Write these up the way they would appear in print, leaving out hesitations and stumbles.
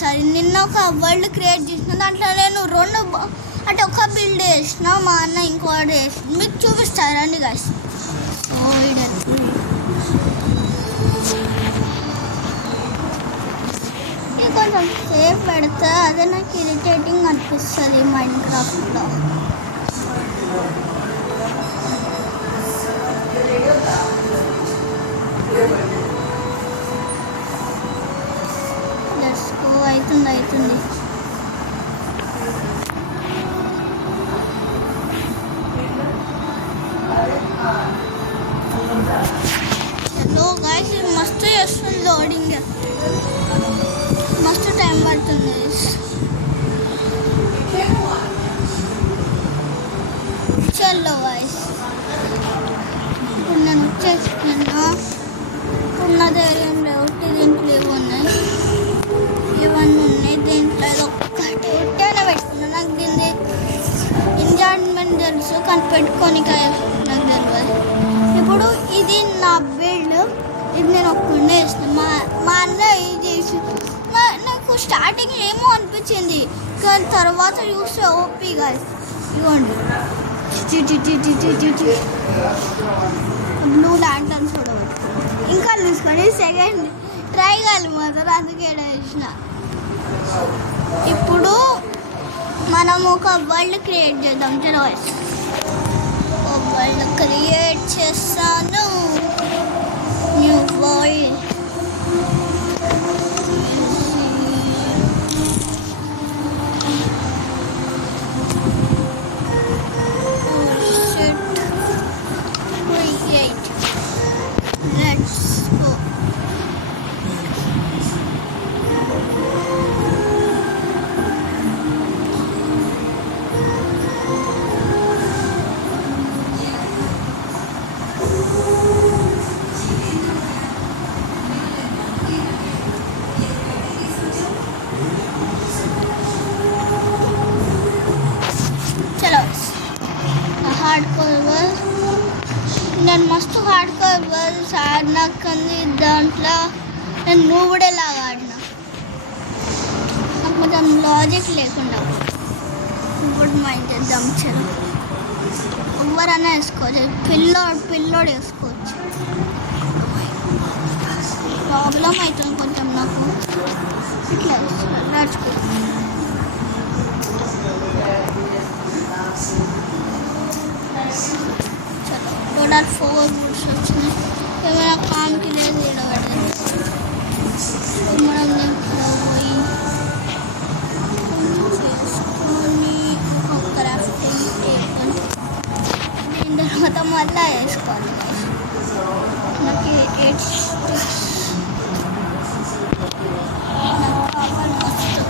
సరే నిన్న ఒక వరల్డ్ క్రియేట్ చేసిన దాంట్లో నేను అంటే ఒక బిల్డ్ చేసిన, మా అన్న ఇంకోటి చేసిన. మీకు చూపిస్తారండి గాయస్. సో ఇది కొంచెం సేఫ్ పెడితే అదే నాకు ఇరిటేటింగ్ అనిపిస్తుంది మైండ్ క్రాఫ్ట్లో. అవుతుంది. హలో గాయ్స్, మస్తు చేస్తుంది లోడింగ్, మస్తు టైం పడుతుంది. చలో గాయ్స్, ఇప్పుడు నేను వచ్చేస్తున్నా. ఉన్న ధైర్యం లేవు, దీంట్లో ఉన్నాయి, ఇవన్నీ ఉన్నాయి. దీంట్లో ఒక్కటి ఒట్టేనే పెట్టుకున్నా. నాకు దీన్ని ఎంజాయ్మెంట్ తెలుసు కానీ పెట్టుకొని నాకు తెలియదు. ఇప్పుడు ఇది నా బిల్డ్, ఇది నేను ఒక్కడే చేస్తాను. మా అన్న ఇది చేసి నాకు స్టార్టింగ్ ఏమో అనిపించింది కానీ తర్వాత చూస్తే ఓపీగా ఇవ్వండి. బ్లూ ల్యాంటర్న్స్ కూడా ఇంకా చూసుకొని సెకండ్ ట్రై కాలి మాత్రం అందుకే వేసిన. ఇప్పుడు మనం ఒక వరల్డ్ క్రియేట్ చేద్దాం. చలో ఒక వరల్డ్ క్రియేట్ చేస్తాను. New world. నేను మస్తు హార్డ్ కోర్ వర్ల్డ్స్ ఆడినా కానీ దాంట్లో నేను నూబుడేలాగా ఆడినా. నాకు కొంచెం లాజిక్ లేకుండా. ఇప్పుడు మైండ్ చేద్దాం. చలో ఎవరైనా వేసుకోవచ్చు, పిల్లోడు వేసుకోవచ్చు. ప్రాబ్లం అవుతుంది కొంచెం నాకు. ఇట్లా నడుచుకో. టోటల్ 4 మూడ్స్ వచ్చినాయి. ఏమైనా కామ్కి లేదు ఇడబడి మనం దీంట్లో పోయి చేసుకొని ఒక క్రాఫ్టింగ్ టేబుల్ దీని తర్వాత మళ్ళీ వేసుకోవాలి. నాకు 8 స్టిక్స్ నాకు కావాలి మస్తు.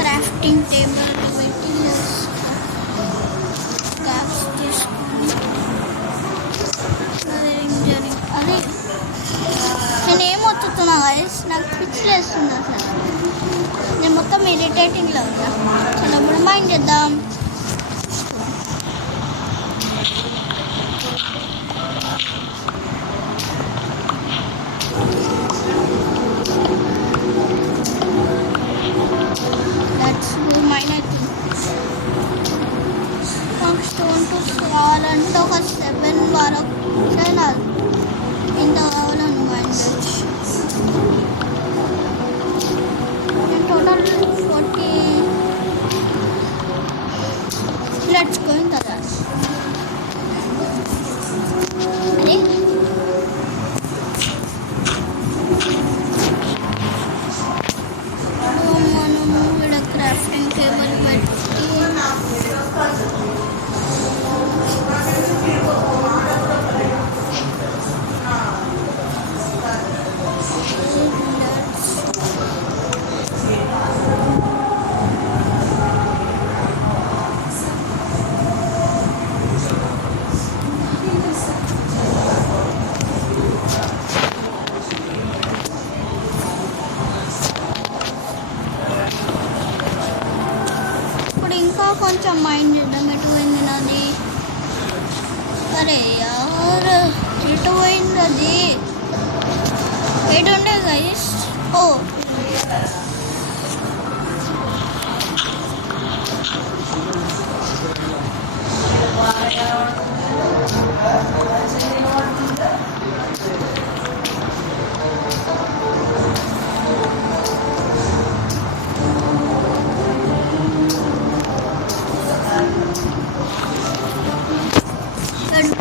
క్రాఫ్టింగ్ టేబుల్ పెట్టి క్రాఫ్ట్స్ తీసుకొని అదే నేను ఏమొత్తుతున్నా గాయస్, నాకు పిచ్చిలు వేస్తుంది అసలు. నేను మొత్తం ఇరిటేటింగ్లో ఉన్నా. చాలా ఇప్పుడు మైండ్ చేద్దాం. స్టోన్ టూల్స్ కావాలంటే ఒక 7 వరకు చేయాలి. ఎంత కావాలని మైండ్ నేను టోటల్ 40 ప్లేట్స్ పోయిన కదా. అదే మనము ఇక్కడ క్రాఫ్టింగ్ టేబుల్ పెట్టి కొంచెం మైండ్ చేద్దాం. ఎటు పోయింది నాది? అరే యార్, ఎటు పోయింది అది? ఎటు ఉండే గైస్? ఓ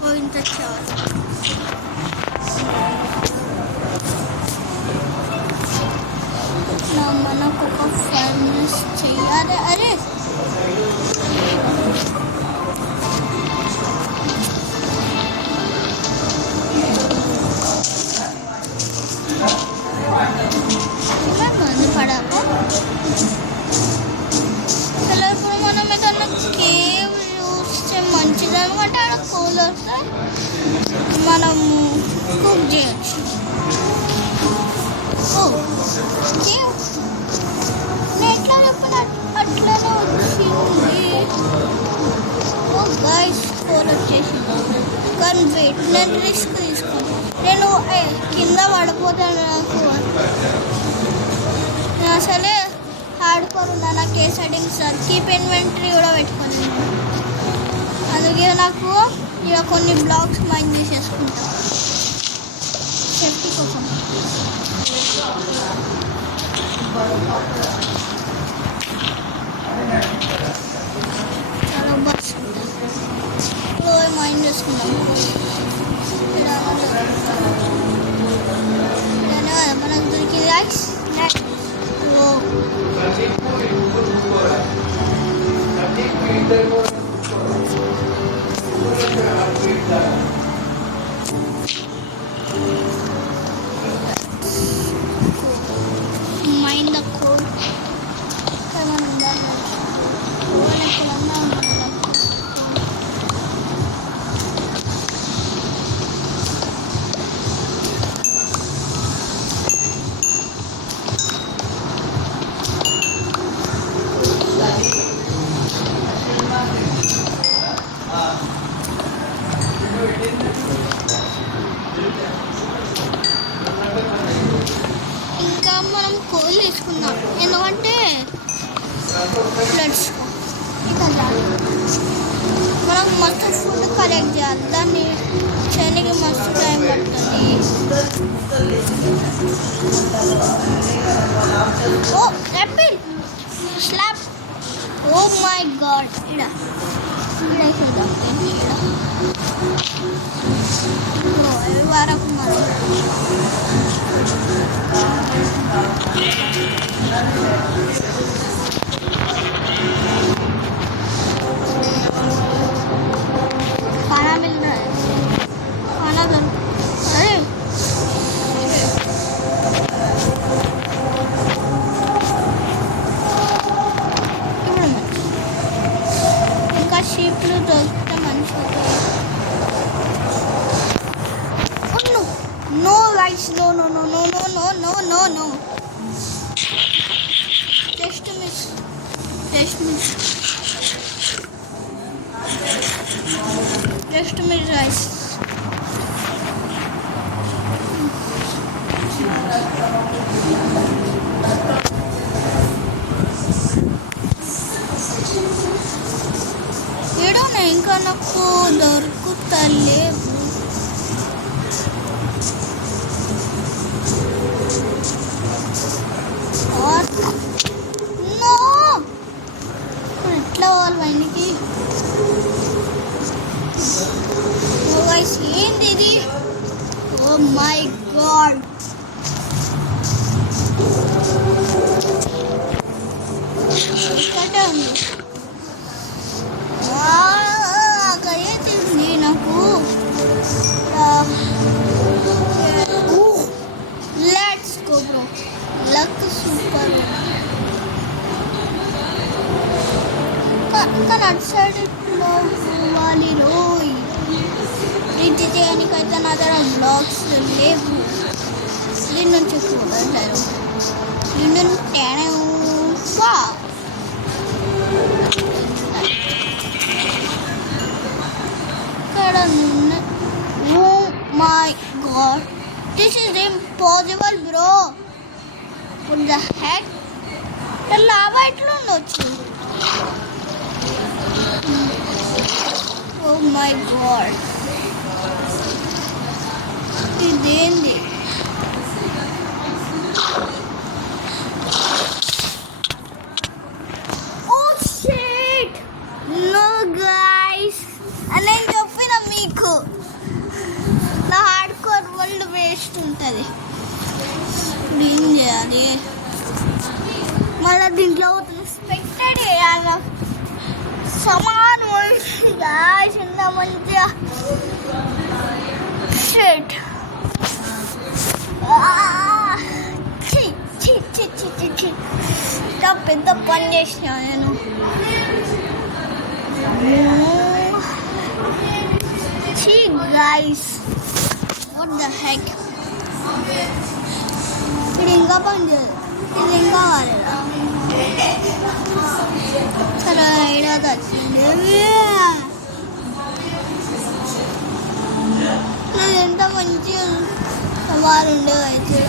పోయింది వచ్చేవారు. మనకు ఒక ఫర్నెస్ చేయాలి. అరే మంది పడాలి. అసలు ఇప్పుడు మనం ఏదన్నా కేవ్ చూస్తే మంచిది అనమాట. ఆడ కోల్ వస్తే మనము కుక్ చేయొచ్చు. కేవ్ ఎట్లా చెప్పిన అట్లనే వచ్చింది. ఓ గైస్, కోల్ వచ్చేసింది. కానీ వెయిట్, నేను రిస్క్ తీసుకున్నాను. నేను కింద పడిపోతాను. నేను అసలే ఆడుకోరున్నా. నాకు ఏ సెట్టింగ్స్ కీప్ ఇన్వెంటరీ కూడా పెట్టుకోలేదు. అందుకే నాకు ఇక కొన్ని బ్లాక్స్ మైండ్ చేసేసుకుంటా సేఫ్టీ కోసం. చాలా బస్ మైండ్ చేసుకున్నాం. మనకు దొరికింది రైస్. మైండ్ ద కోడ్ ఇంకా మనం కోల్ వేసుకుందాం. ఎందుకంటే ఫ్లడ్స్ మనం మస్తు ఫుడ్ కలెక్ట్ చేయాలి. దాన్ని చేయడానికి మస్తు టైం పడుతుంది. Oh apple slap. Oh my god, ఇక్కడ వరకు మనం खाना मिल रहा है. खाना दो. अरे ఇంకా షీప్లు దొరికితే మంచిగా. No rice, no no no no no no no no no. Just miss, just miss, just miss rice. ఏడోనా ఇంకా నాకు దొరుకుతలేవు. ఎట్లా పోవాలి బయటికి? ఏంది ఇది? ఓ మై గాడ్, ఉంది గడిచింది నాకు. Let's go bro, luck super. ఇంకా నట్ సైడ్ పోవాలి రోయ్. రీచ్ చేయడానికైతే నా దగ్గర బ్లాక్స్ లేవు. దీని నుంచి పోతారు దీని నుంచి possible bro? What the heck? Lava ఎట్లా ఉండొచ్చు? ఓ మై గాడ్, ఇదేంది? ఓ షిట్, నో గైస్, నేను చెప్పిన మీకు నా హార్డ్ కోర్ వరల్డ్ వేస్ట్ ఉంటుంది. ఇప్పుడు ఏం చేయాలి? మళ్ళీ దీంట్లో స్పెక్టెడ్ చేయాలి. సమాన్ మంచిగా చిన్న మంచిగా షిట్. ఇంకా పెద్ద పని చేసిన నేను. Guys, what the heck? ఇది ఇంకా పని చేయదు. ఇది ఇంకా కాలేదా? సరే ఐడియా వచ్చింది. అది ఎంత మంచి సవాలు ఉండేది అయితే.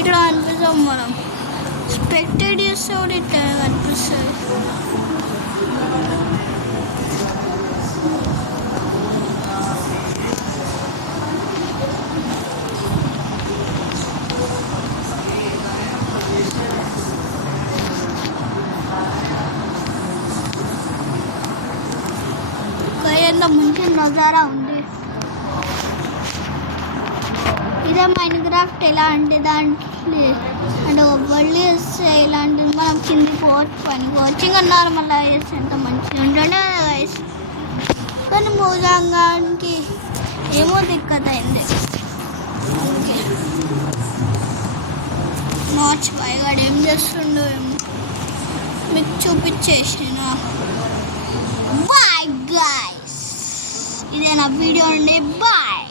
ఇట్లా అనిపిస్తాం మనం. స్పెక్టెడ్ చేస్తే కూడా ఇట్లా అనిపిస్తుంది. ఎంత మంచి నజారా ఉంది. ఇదే మైన్క్రాఫ్ట్. ఎలా అంటే దాంట్లో అంటే వరల్డ్ వేస్తే ఇలాంటిది మనం కింది పోవచ్చు, పనిపోవచ్చు. ఇంకా నార్మల్గా వేస్తే ఎంత మంచిగా ఉంటుండే గైస్. కానీ మోజాంగానికి ఏమో దిక్కత అయింది. ఓకే, నాచ్ పైగాడు ఏం చేస్తుండో ఏమో మీకు చూపించేసిన. బాయ్ గైస్, ఇదే నా వీడియో అండి. బాయ్.